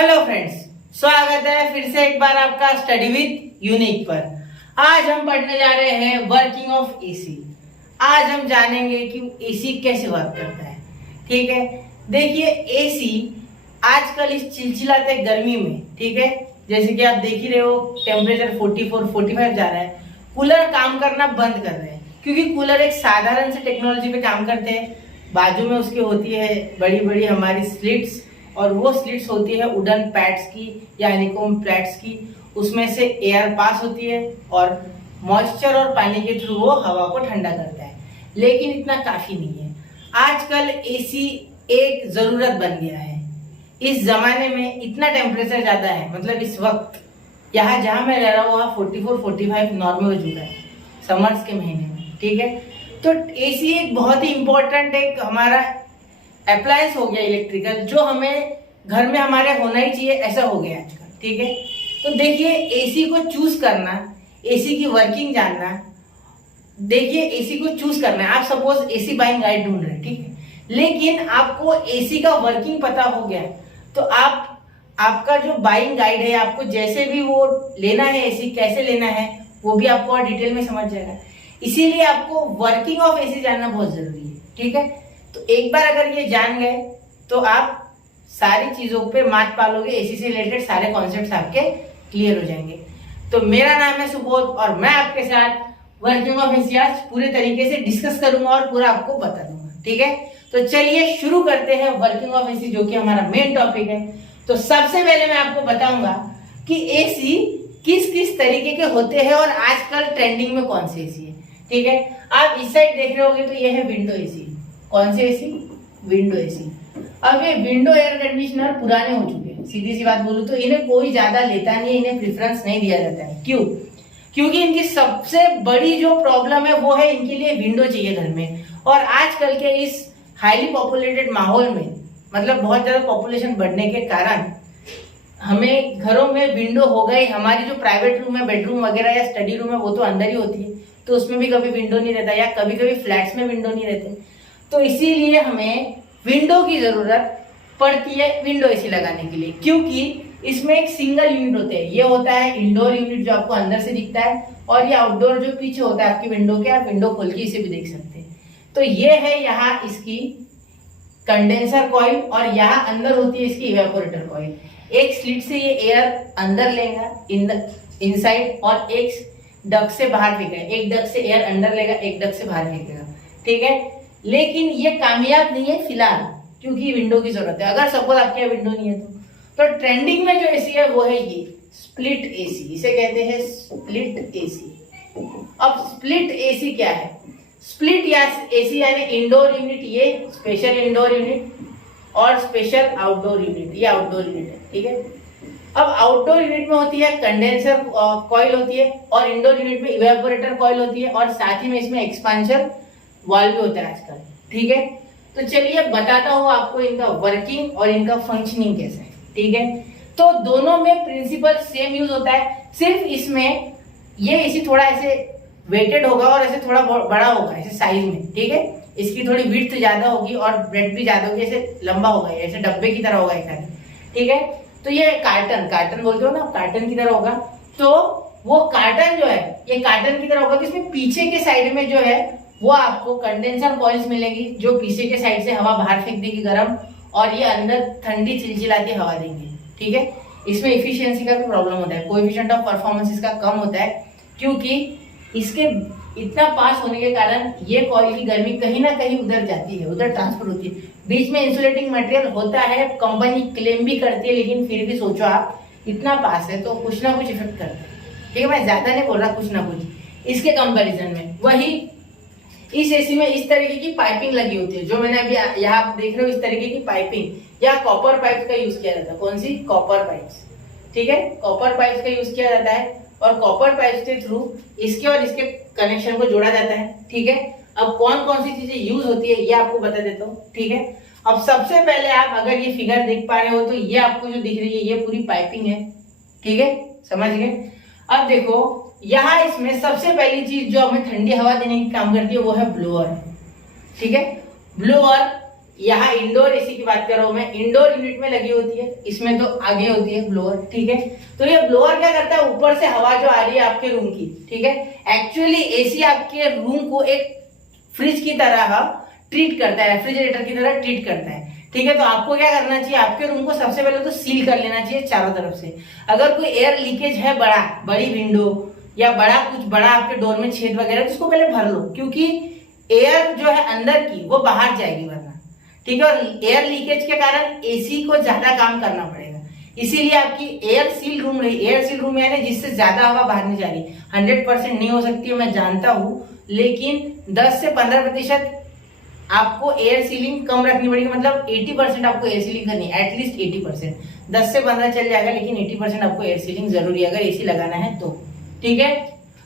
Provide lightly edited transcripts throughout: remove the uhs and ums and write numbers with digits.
Hello friends, स्वागत है फिर से एक बार आपका स्टडी विद यूनिक पर। आज हम पढ़ने जा रहे हैं वर्किंग ऑफ एसी। आज हम जानेंगे कि एसी कैसे वर्क करता है। ठीक है, देखिए एसी आजकल इस चिलचिलाते गर्मी में, ठीक है, जैसे कि आप देख ही रहे हो टेम्परेचर 44-45 जा रहा है। कूलर काम करना बंद कर रहे हैं क्योंकि कूलर एक साधारण से टेक्नोलॉजी पे काम करते हैं। बाजू में उसके होती है बड़ी बड़ी हमारी स्लिट्स, और वो स्लिट्स होती है वुडन पैड्स की या हनीकॉम्ब प्लेट्स की। उसमें से एयर पास होती है और मॉइस्चर और पानी के थ्रू वो हवा को ठंडा करता है। लेकिन इतना काफी नहीं है। आजकल एसी एक जरूरत बन गया है। इस जमाने में इतना टेम्परेचर ज्यादा है, मतलब इस वक्त यहाँ जहाँ मैं रह रहा हूँ वहाँ 44-45 नॉर्मल हो चुका है समर्स के महीने में। ठीक है, तो एसी एक बहुत ही इंपॉर्टेंट एक हमारा अप्लायंस हो गया इलेक्ट्रिकल, जो हमें घर में हमारे होना ही चाहिए, ऐसा हो गया आजकल। ठीक है, तो देखिए एसी को चूज करना, एसी की वर्किंग जानना। देखिए एसी को चूज करना है, आप सपोज एसी बाइंग गाइड ढूंढ रहे हैं, ठीक है, लेकिन आपको एसी का वर्किंग पता हो गया तो आपका जो बाइंग गाइड है, आपको जैसे भी वो लेना है एसी कैसे लेना है वो भी आपको और डिटेल में समझ जाएगा। इसीलिए आपको वर्किंग ऑफ एसी जानना बहुत जरूरी है। ठीक है, तो एक बार अगर ये जान गए तो आप सारी चीजों पे मात पालोगे, एसी से रिलेटेड सारे कॉन्सेप्ट्स आपके क्लियर हो जाएंगे। तो मेरा नाम है सुबोध और मैं आपके साथ वर्किंग ऑफ एसी आज पूरे तरीके से डिस्कस करूंगा और पूरा आपको बता दूंगा। ठीक है, तो चलिए शुरू करते हैं वर्किंग ऑफ एसी, जो कि हमारा मेन टॉपिक है। तो सबसे पहले मैं आपको बताऊंगा कि एसी किस किस तरीके के होते हैं और आजकल ट्रेंडिंग में कौन से एसी है। ठीक है, आप इस साइड देख रहे होगे तो ये है विंडो एसी। कौन से एसी? Window AC. अब ये विंडो एयर कंडीशनर पुराने हो चुके हैं, सीधी सी बात बोलूं तो इन्हें कोई ज्यादा लेता नहीं है, इन्हें प्रेफरेंस नहीं दिया जाता है। क्यों? क्योंकि इनकी सबसे बड़ी जो प्रॉब्लम है वो है इनके लिए विंडो चाहिए घर में। और आजकल के इस हाईली पॉपुलेटेड माहौल में, मतलब बहुत ज्यादा पॉपुलेशन बढ़ने के कारण हमें घरों में विंडो हो गई। हमारी जो प्राइवेट रूम है, बेडरूम वगैरह या स्टडी रूम है, वो तो अंदर ही होती है, तो उसमें भी कभी विंडो नहीं रहता, या कभी कभी फ्लैट्स में विंडो नहीं रहते। तो इसीलिए हमें विंडो की जरूरत पड़ती है विंडो एसी लगाने के लिए, क्योंकि इसमें एक सिंगल यूनिट होते हैं। ये होता है इंडोर यूनिट जो आपको अंदर से दिखता है, और ये आउटडोर जो पीछे होता है आपकी विंडो के, आप विंडो खोल के इसे भी देख सकते हैं। तो ये है यहाँ इसकी कंडेंसर कॉइल, और यहाँ अंदर होती है इसकी इवेपोरेटर कॉइल। एक स्लिट से ये एयर अंदर लेगा इनसाइड, और एक डक्ट से बाहर फेंकेगा। एक डक्ट से एयर अंदर लेगा, एक डक्ट से बाहर फेंकेगा। ठीक है, लेकिन ये कामयाब नहीं है फिलहाल, क्योंकि विंडो की जरूरत है। अगर सपोज आपके यहाँ विंडो नहीं है तो ट्रेंडिंग में जो एसी है वो है ये स्प्लिट एसी। इसे कहते हैं स्प्लिट एसी। अब स्प्लिट एसी क्या है? स्प्लिट या एसी यानी इंडोर यूनिट, ये स्पेशल इंडोर यूनिट, और स्पेशल आउटडोर यूनिट, ये आउटडोर यूनिट है। ठीक है, अब आउटडोर यूनिट में होती है कंडेंसर कॉइल होती है, और इंडोर यूनिट में इवेपोरेटर कॉइल होती है, और साथ ही में इसमें एक्सपांशन वाल्व भी होता है आजकल। ठीक है, तो चलिए बताता हूँ आपको इनका वर्किंग और इनका फंक्शनिंग कैसा है। ठीक है, तो दोनों में प्रिंसिपल सेम यूज होता है, सिर्फ इसमें ये एसी थोड़ा ऐसे वेटेड होगा और ऐसे थोड़ा बड़ा होगा ऐसे साइज में। ठीक है, इसकी थोड़ी विड्थ ज्यादा होगी और ब्रेड भी ज्यादा होगी, ऐसे लंबा होगा, ऐसे डब्बे की तरह होगा एक। ठीक है, तो ये कार्टन बोलते हो ना, कार्टन की तरह होगा। तो वो कार्टन जो है ये कार्टन की तरह होगा, तो इसमें पीछे के साइड में जो है वो आपको कंडेंसर कॉइल्स मिलेगी, जो पीछे के साइड से हवा बाहर फेंक देगी गर्म, और ये अंदर ठंडी चिलचिलाती हवा देंगे। ठीक है, इसमें इफिशियंसी का भी प्रॉब्लम होता है, कोएफिशिएंट ऑफ परफॉर्मेंस इसका कम होता है, क्योंकि इसके इतना पास होने के कारण ये कॉइल की गर्मी कहीं ना कहीं उधर जाती है, उधर ट्रांसफर होती है। बीच में इंसुलेटिंग मटेरियल होता है, कंपनी क्लेम भी करती है, लेकिन फिर भी सोचो आप इतना पास है तो कुछ ना कुछ इफेक्ट करता है। ठीक है, मैं ज्यादा नहीं बोल रहा, कुछ ना कुछ। इसके कंपेरिजन में वही इस एसी में इस तरीके की पाइपिंग लगी होती है, जो मैंने अभी यहाँ देख रहे हो, इस तरीके की पाइपिंग या कॉपर पाइप का यूज किया जाता है। कौन सी? Copper pipes. ठीक है, कॉपर पाइप्स का यूज किया जाता है, और कॉपर पाइप्स के थ्रू इसके और इसके कनेक्शन को जोड़ा जाता है। ठीक है, अब कौन कौन सी चीजें यूज होती है ये आपको बता देता हूँ। ठीक है, अब सबसे पहले आप अगर ये फिगर देख पा रहे हो तो ये आपको जो दिख रही है ये पूरी पाइपिंग है। ठीक है, समझ गए? अब देखो यहाँ इसमें सबसे पहली चीज जो हमें ठंडी हवा देने की काम करती है वो है ब्लोअर। ठीक है, ब्लोअर यहाँ इंडोर एसी की बात कर रहा हूं मैं, इंडोर यूनिट में लगी होती है, इसमें तो आगे होती है ब्लोअर, ठीक है। तो ये ब्लोअर क्या करता है, ऊपर से हवा जो आ रही है आपके रूम की, ठीक है, एक्चुअली एसी आपके रूम को एक फ्रिज की तरह ट्रीट करता है, रेफ्रिजरेटर की तरह ट्रीट करता है, ठीक है। तो आपको क्या करना चाहिए, आपके रूम को सबसे पहले तो सील कर लेना चाहिए चारों तरफ से। अगर कोई एयर लीकेज है, बड़ी विंडो या बड़ा आपके डोर में छेद वगैरह, तो उसको पहले भर लो, क्योंकि एयर जो है अंदर की वो बाहर जाएगी वरना, ठीक है। और एयर लीकेज के कारण एसी को ज्यादा काम करना पड़ेगा, इसीलिए आपकी एयर सील रूम रही। एयर सील रूम यानी जिससे ज्यादा हवा बाहर नहीं जा रही। 100% नहीं हो सकती है, मैं जानता हूं, लेकिन 10 से 15% आपको एयर सीलिंग कम रखनी पड़ेगी। मतलब 80% आपको एयर सीलिंग करनी है, एटलीस्ट 80%। 10 से 15 चल जाएगा, लेकिन 80% आपको एयर सीलिंग जरूरी है अगर एसी लगाना है तो, ठीक है।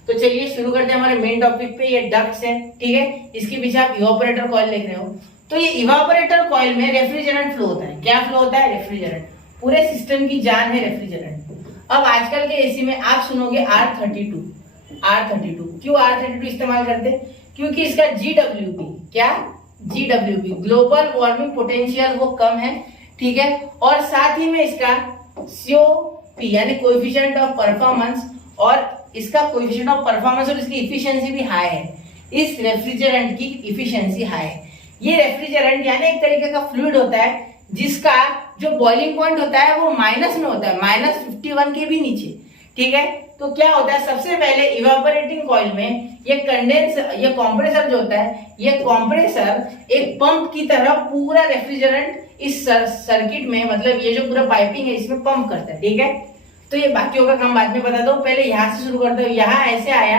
तो चलिए शुरू करते हैं हमारे मेन टॉपिक पे। ये डक्ट्स है, ठीक है, इसके पीछे आप इवापोरेटर कॉइल देख रहे हो। तो ये इवापोरेटर कॉइल में रेफ्रिजरेंट फ्लो होता है। क्या फ्लो होता है? रेफ्रिजरेंट। पूरे सिस्टम की जान है रेफ्रिजरेंट। अब आजकल के एसी में आप सुनोगे R32। क्यों R32 इस्तेमाल करते हैं? क्योंकि इसका GWP, क्या GWP, ग्लोबल वार्मिंग पोटेंशियल, वो कम है, ठीक है। और साथ ही में इसका COP यानी कोएफिशिएंट ऑफ परफॉर्मेंस, और इसका कोएफिशिएंट ऑफ परफॉर्मेंस और इसकी इफिशिएंसी भी हाई है। इस रेफ्रिजरेंट की इफिशिएंसी हाई है। ये रेफ्रिजरेंट यानी एक तरीके का फ्लूइड होता है जिसका जो बॉइलिंग पॉइंट होता है वो माइनस में होता है, -51 के भी नीचे, ठीक है। तो क्या होता है, सबसे पहले इवापोरेटिंग कॉइल में ये कॉम्प्रेसर जो होता है, ये कॉम्प्रेसर एक पंप की तरह पूरा रेफ्रिजरेंट इस सर्किट में, मतलब ये जो पूरा पाइपिंग है इसमें पंप करता है, ठीक है। तो ये बाकियों का काम बाद में बता दो, पहले यहाँ से शुरू करता हूँ। यहाँ ऐसे आया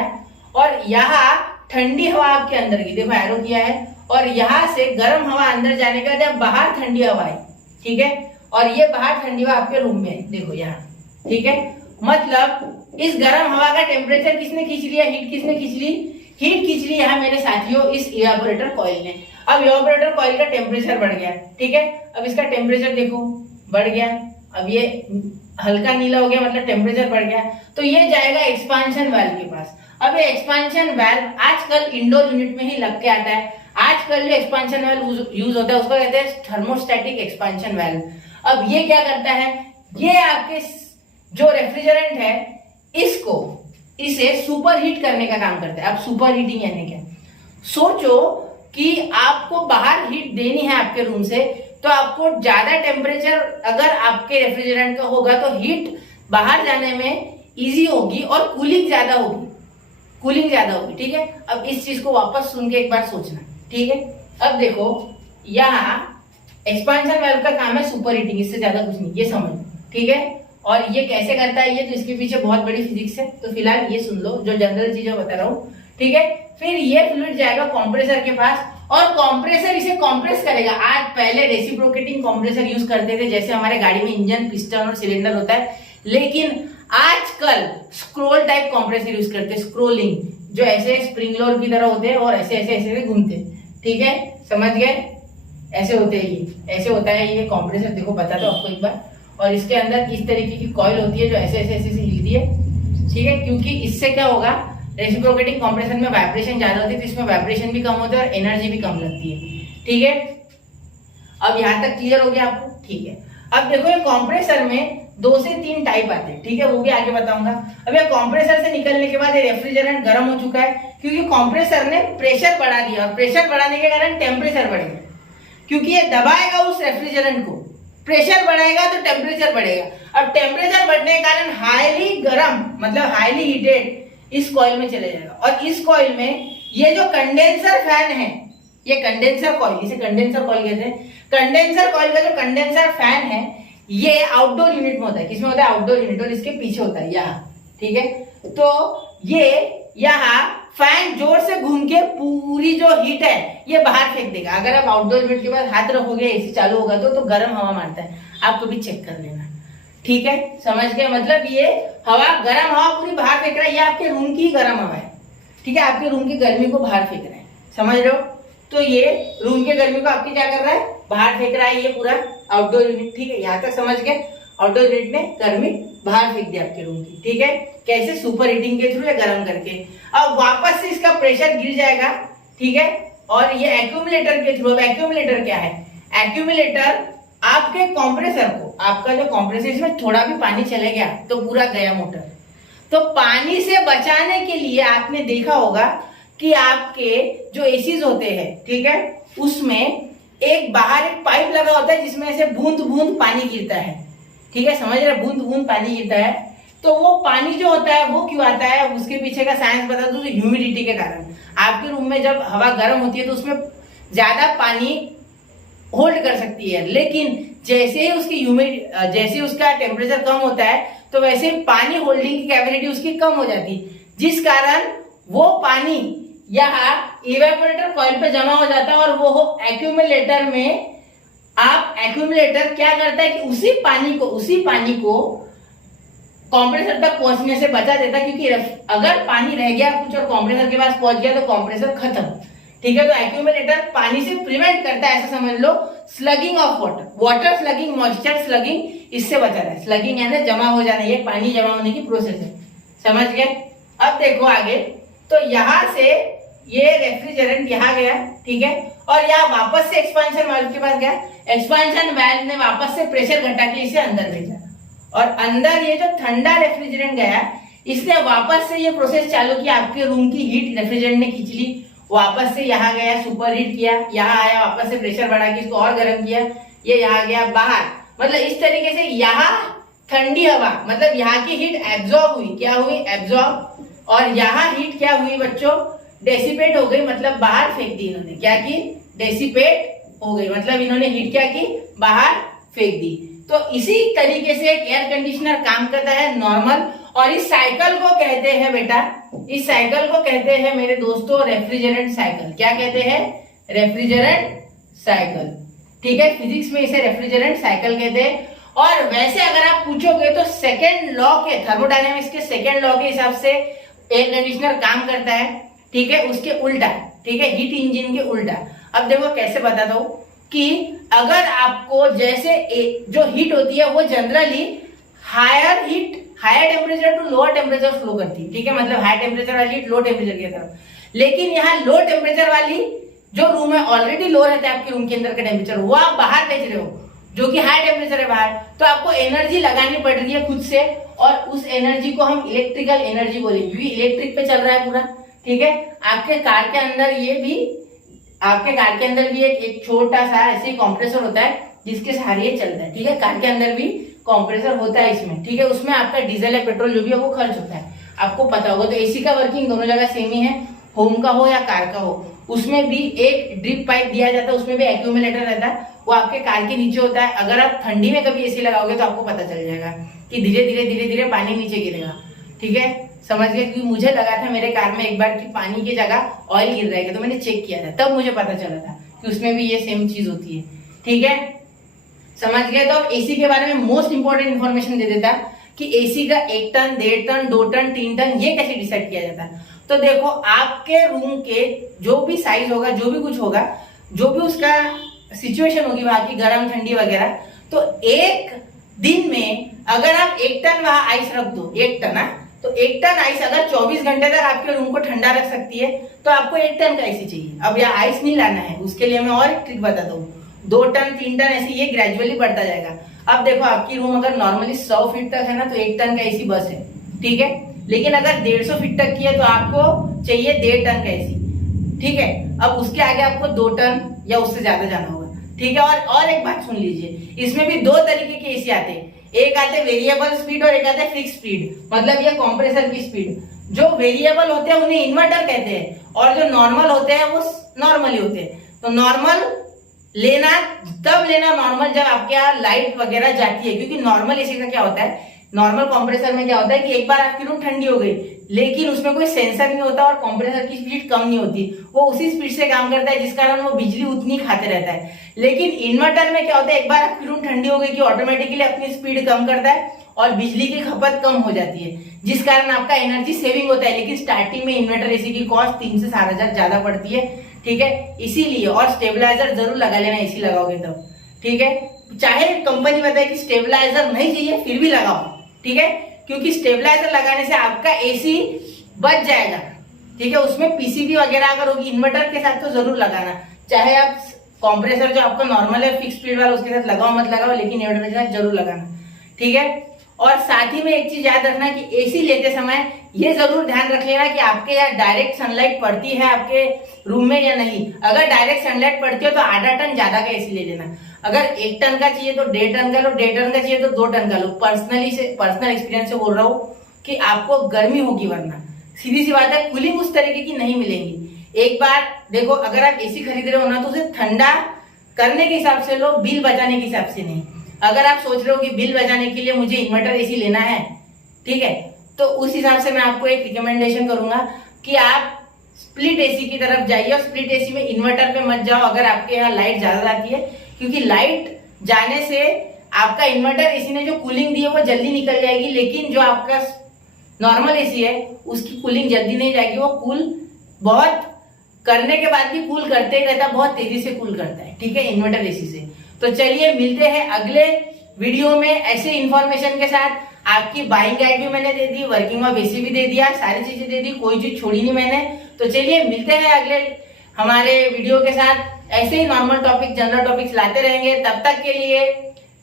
और यहाँ ठंडी हवा आपके अंदर की, देखो एरो किया है, और यहाँ से गर्म हवा अंदर जाने के बाद बाहर ठंडी हवा आई, ठीक है। और ये बाहर ठंडी हवा आपके रूम में है, देखो यहाँ, ठीक है। मतलब इस गर्म हवा का टेम्परेचर किसने खींच लिया, हीट किसने खींच ली? हीट खींच ली यहाँ मेरे साथियों इस इवापोरेटर कॉइल ने। अब इवापोरेटर कॉइल का टेम्परेचर बढ़ गया, ठीक है। अब इसका टेम्परेचर देखो बढ़ गया, अब ये हल्का नीला हो गया, मतलब टेम्परेचर बढ़ गया। तो ये जाएगा एक्सपांशन वाल्व के पास। अब ये एक्सपांशन वाल्व आजकल इंडोर यूनिट में ही लग के आता है। आजकल जो एक्सपांशन वाल्व यूज होता है उसको कहते हैं थर्मोस्टैटिक एक्सपांशन वाल्व। अब ये क्या करता है, ये आपके जो रेफ्रिजरेंट है इसे सुपर हीट करने का काम करता है। अब सुपर हीटिंग यानी क्या? सोचो कि आपको बाहर हीट देनी है आपके रूम से, तो आपको ज्यादा टेम्परेचर अगर आपके रेफ्रिजरेंट का होगा तो हीट बाहर जाने में इजी होगी और कूलिंग ज्यादा होगी, ठीक है। अब इस चीज को वापस सुन के एक बार सोचना, ठीक है। अब देखो यहाँ एक्सपांशन वाल्व का काम है सुपर हीटिंग, इससे ज्यादा कुछ नहीं, ये समझ, ठीक है। और ये कैसे करता है ये, तो इसके पीछे बहुत बड़ी फिजिक्स है, तो फिलहाल ये सुन लो जो जनरल चीजें बता रहा हूँ, ठीक है। फिर ये फ्लूइड जाएगा कॉम्प्रेसर के पास और कॉम्प्रेसर इसे कॉम्प्रेस करेगा। आज पहले रेसिप्रोकेटिंग कॉम्प्रेसर यूज करते थे, जैसे हमारे गाड़ी में इंजन, पिस्टन और सिलेंडर होता है, लेकिन आजकल स्क्रोल टाइप कॉम्प्रेसर यूज करते हैं, स्क्रोलिंग, जो ऐसे स्प्रिंग लोड की तरह होते हैं और ऐसे ऐसे ऐसे घूमते हैं, ठीक है, समझ गए? ऐसे होते हैं, ये ऐसे होता है ये कॉम्प्रेसर, देखो बता दो आपको एक बार। और इसके अंदर इस तरीके की कॉइल होती है जो ऐसे ऐसे ऐसे हिलती है, ठीक है, क्योंकि इससे क्या होगा, रेसिप्रोकेटिंग कॉम्प्रेशन में वाइब्रेशन ज्यादा होती है, तो इसमें वाइब्रेशन भी कम होता है और एनर्जी भी कम लगती है, ठीक है। अब यहाँ तक क्लियर हो गया आपको? ठीक है। अब देखो ये कॉम्प्रेसर में 2 से 3 टाइप आते हैं, ठीक है, वो भी आगे बताऊंगा। अब ये कॉम्प्रेसर से निकलने के बाद ये रेफ्रिजरेंट गर्म हो चुका है, क्योंकि कॉम्प्रेसर ने प्रेशर बढ़ा दिया, और प्रेशर बढ़ाने के कारण टेम्परेचर बढ़ेगा, क्योंकि ये दबाएगा उस रेफ्रिजरेंट को, प्रेशर बढ़ाएगा तो टेम्परेचर बढ़ेगा। अब टेम्परेचर बढ़ने के कारण हाईली गर्म, मतलब हाईली हीटेड इस कॉइल में चले जाएगा, और इस कॉइल में ये जो कंडेंसर फैन है, ये कंडेंसर कॉइल, इसे कंडेंसर कॉइल कहते हैं। कंडेंसर कॉइल का जो कंडेंसर फैन है ये आउटडोर यूनिट में होता है। किसमें होता है? आउटडोर यूनिट, और इसके पीछे होता है यहाँ, ठीक है। तो ये यहाँ फैन जोर से घूम के पूरी जो हीट है ये बाहर फेंक देगा। अगर आप आउटडोर यूनिट के पास हाथ रखोगे, एसी चालू होगा तो गर्म हवा मारता है, आपको भी चेक कर लेना, ठीक है, समझ गए? मतलब ये हवा, गर्म हवा पूरी बाहर फेंक रहा है, ये आपके रूम की गर्म हवा है, ठीक है, आपके रूम की गर्मी को बाहर फेंक रहा है, समझ रहे हो? तो ये रूम की गर्मी को आपकी क्या कर रहा है? बाहर फेंक रहा है, ये पूरा आउटडोर यूनिट, ठीक है, यहाँ तक समझ गए? आउटडोर यूनिट ने गर्मी बाहर फेंक दिया आपके रूम की, ठीक है, कैसे? सुपर हीटिंग के थ्रू या गर्म करके। अब वापस से इसका प्रेशर गिर जाएगा, ठीक है, और ये एक्यूमुलेटर के थ्रू, अब एक्यूमुलेटर क्या है? एक्यूमुलेटर आपके कंप्रेसर को, आपका जो कंप्रेसर इसमें थोड़ा भी पानी चले गया तो पूरा गया मोटर। तो पानी से बचाने के लिए आपने देखा होगा कि आपके जो एसीज होते हैं, ठीक है, उसमें एक बाहर एक पाइप लगा होता है जिसमें से बूंद बूंद पानी गिरता है, ठीक है, समझ रहे, बूंद बूंद पानी गिरता है। तो वो पानी जो होता है वो क्यों आता है, उसके पीछे का साइंस बता दूं, तो ह्यूमिडिटी के कारण। आपके रूम में जब हवा गर्म होती है तो उसमें ज्यादा पानी होल्ड कर सकती है, लेकिन जैसे ही उसका टेम्परेचर कम होता है तो वैसे ही पानी होल्डिंग की कैपेसिटी उसकी कम हो जाती है, जिस कारण वो पानी यहाँ इवेपोरेटर कॉइल पे जमा हो जाता है और वो एक्यूमुलेटर में। आप एक्यूमुलेटर क्या करता है कि उसी पानी को कंप्रेसर तक पहुंचने से बचा देता है, क्योंकि अगर पानी रह गया कुछ और कंप्रेसर के पास पहुंच गया तो कंप्रेसर खत्म, ठीक है। तो एक्यूमुलेटर पानी से प्रिवेंट करता है, ऐसा समझ लो, slugging of water slugging, moisture slugging, इससे बचा रहा है। स्लगिंग यानी जमा हो जाना, ये पानी जमा होने की प्रोसेस है, समझ गए। अब देखो आगे, तो यहां से ये रेफ्रिजरेंट यहाँ गया, ठीक है, और यहाँ वापस से एक्सपांशन वाल्व के पास गया, एक्सपांशन वाल्व ने वापस से प्रेशर घटा के इसे अंदर भेजा, और अंदर ये जो ठंडा रेफ्रिजरेंट गया इसने वापस से ये प्रोसेस चालू किया, आपके रूम की हीट रेफ्रिजरेंट ने खींच ली, वापस से यहाँ गया, सुपर हीट किया, यहाँ आया, वापस से प्रेशर बढ़ा के इसको और गर्म किया, ये यहाँ गया बाहर। मतलब इस तरीके से यहाँ ठंडी हवा, मतलब यहाँ की हीट एब्जॉर्ब हुई, क्या हुई, एब्जॉर्ब, और यहाँ हीट क्या हुई बच्चों, डेसिपेट हो गई, मतलब बाहर फेंक दी इन्होंने, क्या की, डेसिपेट हो गई, मतलब इन्होंने हीट क्या की, बाहर फेंक दी। तो इसी तरीके से एक एयर कंडीशनर काम करता है नॉर्मल, और इस साइकिल को कहते हैं बेटा, इस साइकिल को कहते हैं मेरे दोस्तों रेफ्रिजरेंट साइकिल। क्या कहते हैं, रेफ्रिजरेंट साइकिल, ठीक है, फिजिक्स में इसे रेफ्रिजरेंट साइकिल कहते हैं। और वैसे अगर आप पूछोगे तो सेकेंड लॉ के, थर्मोडायनेमिक्स के सेकेंड लॉ के हिसाब से एयर कंडीशनर काम करता है, ठीक है, उसके उल्टा, ठीक है, हीट इंजन के उल्टा। अब देखो कैसे बताता हूं कि अगर आपको जैसे जो हीट होती है वो generally higher temperature to lower temperature flow करती है, ठीक है, मतलब हाई टेम्परेचर वाली हीट लो टेम्परेचर की तरफ, लेकिन यहाँ लो टेम्परेचर वाली जो रूम है ऑलरेडी लो रहता है आपके रूम के अंदर का टेम्परेचर, वो आप बाहर भेज रहे हो जो कि हाई टेम्परेचर है बाहर, तो आपको एनर्जी लगानी पड़ रही है खुद से, और उस एनर्जी को हम इलेक्ट्रिकल एनर्जी बोलेंगे, क्योंकि इलेक्ट्रिक पे चल रहा है पूरा, ठीक है। आपके कार के अंदर भी एक छोटा सा ऐसे कंप्रेसर होता है जिसके सहारे ये चलता है, ठीक है, कार के अंदर भी कंप्रेसर होता है इसमें, ठीक है, उसमें आपका डीजल या पेट्रोल जो भी है वो खर्च होता है, आपको पता होगा। तो एसी का वर्किंग दोनों जगह सेम ही है, होम का हो या कार का हो, उसमें भी एक ड्रिप पाइप दिया जाता है, उसमें भी एक्यूमुलेटर रहता है, वो आपके कार के नीचे होता है। अगर आप ठंडी में कभी एसी लगाओगे तो आपको पता चल जाएगा कि धीरे धीरे पानी नीचे गिरेगा, ठीक है, समझ गए। क्योंकि मुझे लगा था मेरे कार में एक बार कि पानी की जगह ऑयल गिर रहा है, तो मैंने चेक किया था, तब मुझे पता चला था कि उसमें भी ये सेम चीज होती है, ठीक है, समझ गए। तो एसी के बारे में मोस्ट इंपोर्टेंट इन्फॉर्मेशन दे देता कि एसी का 1 टन 1.5 टन 2 टन 3 टन ये कैसे डिसाइड किया जाता है। तो देखो आपके रूम के जो भी साइज होगा, जो भी कुछ होगा, जो भी उसका सिचुएशन होगी वहां की गर्म ठंडी वगैरह, तो एक दिन में अगर आप 1 टन वहां आइस रख दो, 1 टन, तो 1 टन आइस अगर 24 घंटे तक आपके रूम को ठंडा रख सकती है तो आपको 1 टन का आइस चाहिए। अब यहाँ आइस नहीं लाना है, उसके लिए मैं और एक ट्रिक बताता हूँ, 2 टन 3 टन ऐसे ये ग्रेजुअली बढ़ता जाएगा। अब देखो आपकी रूम अगर नॉर्मली 100 फीट तक है ना, तो 1 टन का एसी बस है, ठीक है, लेकिन अगर 150 फीट तक की है तो आपको चाहिए 1.5 टन का एसी, ठीक है। अब उसके आगे आपको 2 टन या उससे ज्यादा जाना होगा, ठीक है। और एक बात सुन लीजिए, इसमें भी 2 तरीके के एसी आते हैं, एक आते हैं वेरिएबल स्पीड और एक आते हैं फिक्स स्पीड, मतलब ये कंप्रेसर की स्पीड। जो वेरिएबल होते हैं उन्हें इन्वर्टर कहते हैं, और जो नॉर्मल होते हैं वो नॉर्मली होते हैं। तो नॉर्मल लेना तब लेना नॉर्मल जब आपके यहाँ लाइट वगैरह जाती है, क्योंकि नॉर्मल एसी का क्या होता है, नॉर्मल कंप्रेसर में क्या होता है कि एक बार आपकी रूम ठंडी हो गई लेकिन उसमें कोई सेंसर नहीं होता और कंप्रेसर की स्पीड कम नहीं होती, वो उसी स्पीड से काम करता है, जिस कारण वो बिजली उतनी खाते रहता है। लेकिन इन्वर्टर में क्या होता है, एक बार आपकी रूम ठंडी हो गई कि ऑटोमेटिकली अपनी स्पीड कम करता है और बिजली की खपत कम हो जाती है, जिस कारण आपका एनर्जी सेविंग होता है। लेकिन स्टार्टिंग में इन्वर्टर एसी की कॉस्ट 3 से 4,000 ज्यादा पड़ती है, ठीक है, इसीलिए। और स्टेबलाइजर जरूर लगा लेना एसी लगाओगे तब, ठीक है, चाहे कंपनी बताए कि स्टेबलाइजर नहीं चाहिए फिर भी लगाओ, ठीक है, क्योंकि स्टेबलाइजर लगाने से आपका एसी बच जाएगा, ठीक है। उसमें पीसीबी वगैरह अगर होगी इन्वर्टर के साथ तो जरूर लगाना, चाहे आप कंप्रेसर जो आपका नॉर्मल है फिक्स स्पीड वाला उसके साथ लगाओ मत लगाओ, लेकिन इन्वर्टर के साथ जरूर लगाना, ठीक है। और साथ ही में एक चीज याद रखना कि एसी लेते समय ये जरूर ध्यान रख लेना कि आपके यहाँ डायरेक्ट सनलाइट पड़ती है आपके रूम में या नहीं। अगर डायरेक्ट सनलाइट पड़ती है तो आधा टन ज्यादा का एसी ले लेना। अगर 1 टन का चाहिए तो 1.5 टन का लो, 1.5 टन का चाहिए तो 2 टन का लो। पर्सनल एक्सपीरियंस से बोल रहा हूँ कि आपको गर्मी होगी, वरना सीधी सी बात है कूलिंग उस तरीके की नहीं मिलेगी। एक बार देखो, अगर आप एसी खरीद रहे हो ना तो उसे ठंडा करने के हिसाब से लो, बिल बचाने के हिसाब से नहीं। अगर आप सोच रहे हो कि बिल बचाने के लिए मुझे इन्वर्टर एसी लेना है, ठीक है, तो उस हिसाब से मैं आपको एक रिकमेंडेशन करूंगा कि आप स्प्लिट एसी की तरफ जाइए। और स्प्लिट एसी में इन्वर्टर पे मत जाओ अगर आपके यहाँ लाइट ज्यादा जाती है, क्योंकि लाइट जाने से आपका इन्वर्टर एसी ने जो कूलिंग दी है वो जल्दी निकल जाएगी, लेकिन जो आपका नॉर्मल एसी है उसकी कूलिंग जल्दी नहीं जाएगी। वो कूल बहुत करने के बाद भी कूल करते ही रहता है, बहुत तेजी से कूल करता है, ठीक है, इन्वर्टर एसी से। तो चलिए मिलते हैं अगले वीडियो में ऐसे इंफॉर्मेशन के साथ। आपकी बाइंग गाइड भी मैंने दे दी, वर्किंग ऑफ एसी भी दे दिया, सारी चीजें दे दी, कोई चीज छोड़ी नहीं मैंने। तो चलिए मिलते हैं अगले हमारे वीडियो के साथ। ऐसे ही नॉर्मल टॉपिक, जनरल टॉपिक्स लाते रहेंगे। तब तक के लिए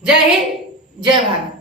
जय हिंद, जय भारत।